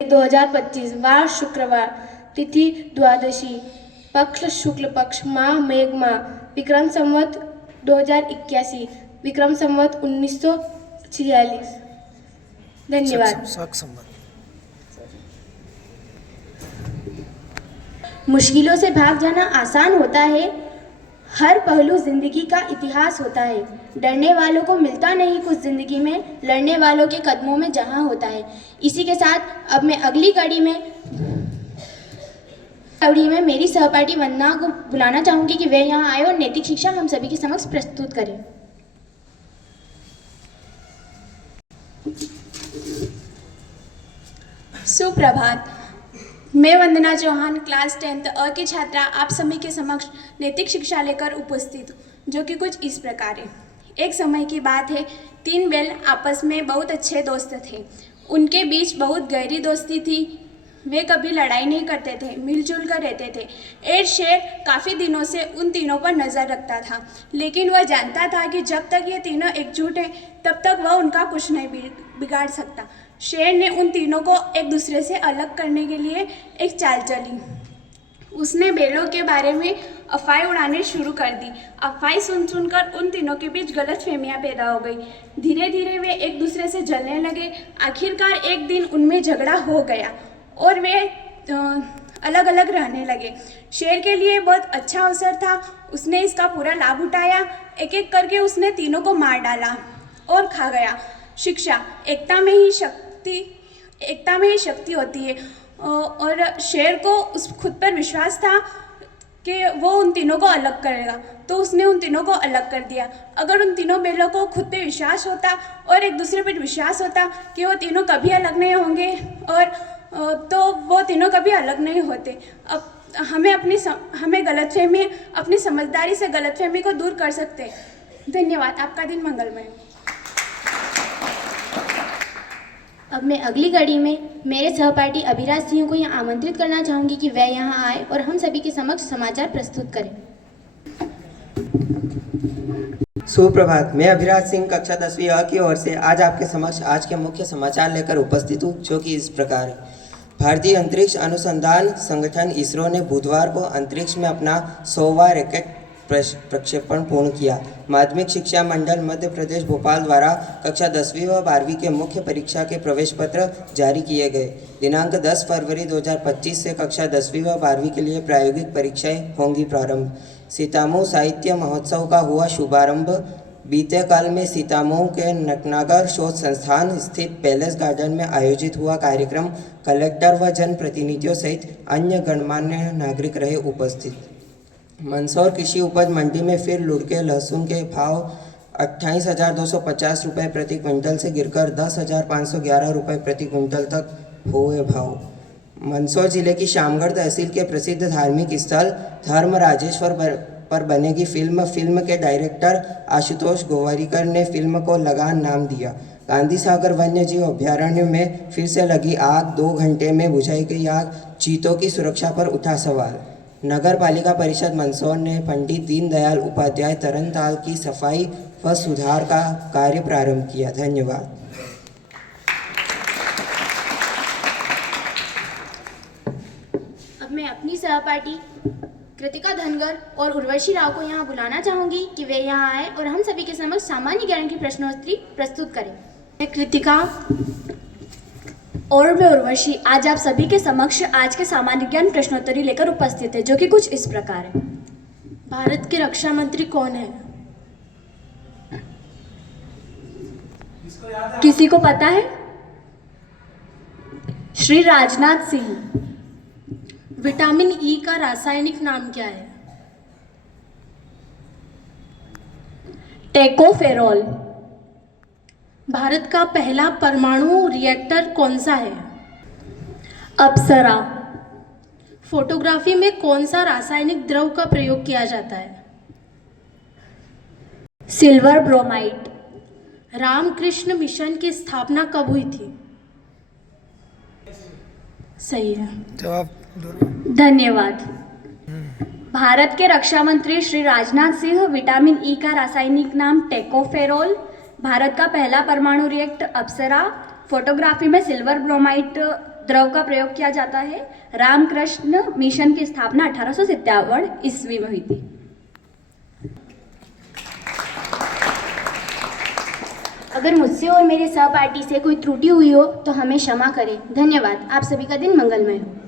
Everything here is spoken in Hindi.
2025 वार शुक्रवार, तिथि द्वादशी, पक्ष शुक्ल पक्ष, माह मेघ माह, विक्रम संवत 2081, विक्रम संवत 1946। धन्यवाद। मुश्किलों से भाग जाना आसान होता है, हर पहलू जिंदगी का इतिहास होता है। डरने वालों को मिलता नहीं कुछ जिंदगी में, लड़ने वालों के कदमों में जहां होता है। इसी के साथ अब मैं अगली कड़ी में मेरी सहपाठी वंदना को बुलाना चाहूंगी कि वे यहाँ आए और नैतिक शिक्षा हम सभी के समक्ष प्रस्तुत करें। सुप्रभात। मैं वंदना चौहान क्लास 10th अ की छात्रा आप सभी के समक्ष नैतिक शिक्षा लेकर उपस्थित हूँ, जो कि कुछ इस प्रकार है। एक समय की बात है, 3 बैल आपस में बहुत अच्छे दोस्त थे। उनके बीच बहुत गहरी दोस्ती थी। वे कभी लड़ाई नहीं करते थे, मिलजुल कर रहते थे। एक शेर काफ़ी दिनों से उन तीनों पर नज़र रखता था, लेकिन वह जानता था कि जब तक ये तीनों एकजुट हैं तब तक वह उनका कुछ नहीं बिगाड़ सकता। शेर ने उन तीनों को एक दूसरे से अलग करने के लिए एक चाल चली। उसने बैलों के बारे में अफवाहें उड़ाने शुरू कर दी। अफवाहें सुनकर उन तीनों के बीच गलतफहमियां पैदा हो गई। धीरे धीरे वे एक दूसरे से जलने लगे। आखिरकार एक दिन उनमें झगड़ा हो गया और वे अलग अलग रहने लगे। शेर के लिए बहुत अच्छा अवसर था, उसने इसका पूरा लाभ उठाया। एक एक करके उसने तीनों को मार डाला और खा गया। शिक्षा, एकता में ही शक्ति होती है। और शेर को उस खुद पर विश्वास था कि वो उन तीनों को अलग करेगा, तो उसने उन तीनों को अलग कर दिया। अगर उन तीनों बैलों को खुद पे विश्वास होता और एक दूसरे पर विश्वास होता कि वो तीनों कभी अलग नहीं होंगे, और तो वो तीनों कभी अलग नहीं होते। अब हमें गलतफहमी, अपनी समझदारी से गलतफहमी को दूर कर सकते हैं। धन्यवाद। आपका दिन मंगलमय। अब मैं अगली कड़ी में मेरे सहपाठी अभिराज सिंह को यहाँ आमंत्रित करना चाहूँगी कि वह यहाँ आए और हम सभी के समक्ष समाचार प्रस्तुत करें। सुप्रभात। मैं अभिराज सिंह कक्षा 10वीं अ की ओर से आज आपके समक्ष आज के मुख्य समाचार लेकर उपस्थित हूँ, जो कि इस प्रकार है। भारतीय अंतरिक्ष अनुसंधान संगठन इसरो ने बुधवार को अंतरिक्ष में अपना 100वां रॉकेट प्रक्षेपण पूर्ण किया। माध्यमिक शिक्षा मंडल मध्य प्रदेश भोपाल द्वारा कक्षा 10वीं व 12वीं के मुख्य परीक्षा के प्रवेश पत्र जारी किए गए। दिनांक 10 फरवरी 2025 से कक्षा 10वीं व 12वीं के लिए प्रायोगिक परीक्षाएं होंगी प्रारंभ। सीतामऊ साहित्य महोत्सव का हुआ शुभारंभ। बीते काल में सीतामऊ के नटनागर शोध संस्थान स्थित पैलेस गार्डन में आयोजित हुआ कार्यक्रम कलेक्टर व जनप्रतिनिधियों सहित अन्य गणमान्य नागरिक रहे उपस्थित। मंदसौर कृषि उपज मंडी में फिर लुढ़के लहसुन के भाव 28,250 रुपये प्रति क्विंटल से गिरकर 10,511 रुपये प्रति क्विंटल तक हुए भाव। मंदसौर जिले की शामगढ़ तहसील के प्रसिद्ध धार्मिक स्थल धर्म राजेश्वर पर बनेगी फिल्म के डायरेक्टर आशुतोष गोवारिकर ने फिल्म को लगान नाम दिया। गांधी सागर वन्य जीव अभ्यारण्य में फिर से लगी आग, 2 घंटे में बुझाई गई आग, चीतों की सुरक्षा पर उठा सवाल। नगर पालिका परिषद मंदसौर ने पंडित दीनदयाल उपाध्याय तरनताल की सफाई व सुधार का कार्य प्रारंभ किया। धन्यवाद। अब मैं अपनी सहपाठी कृतिका धनगर और उर्वशी राव को यहाँ बुलाना चाहूँगी कि वे यहाँ आए और हम सभी के समक्ष सामान्य ज्ञान की प्रश्नोत्तरी प्रस्तुत करें। मैं कृतिका और मैं उर्वशी आज आप सभी के समक्ष आज के सामान्य ज्ञान प्रश्नोत्तरी लेकर उपस्थित है, जो कि कुछ इस प्रकार है। भारत के रक्षा मंत्री कौन है? किसी को पता है? श्री राजनाथ सिंह। विटामिन ई का रासायनिक नाम क्या है? टेकोफेरॉल। भारत का पहला परमाणु रिएक्टर कौन सा है? अप्सरा। फोटोग्राफी में कौन सा रासायनिक द्रव का प्रयोग किया जाता है? Silver bromide. रामकृष्ण मिशन की स्थापना कब हुई थी? सही है जवाब। धन्यवाद। भारत के रक्षा मंत्री श्री राजनाथ सिंह। विटामिन ई का रासायनिक नाम टेकोफेरॉल। भारत का पहला परमाणु रिएक्टर अप्सरा। फोटोग्राफी में सिल्वर ब्रोमाइड द्रव का प्रयोग किया जाता है। रामकृष्ण मिशन की स्थापना 1857 ईस्वी में हुई थी। अगर मुझसे और मेरे सहपाठी से कोई त्रुटि हुई हो तो हमें क्षमा करें। धन्यवाद। आप सभी का दिन मंगलमय हो।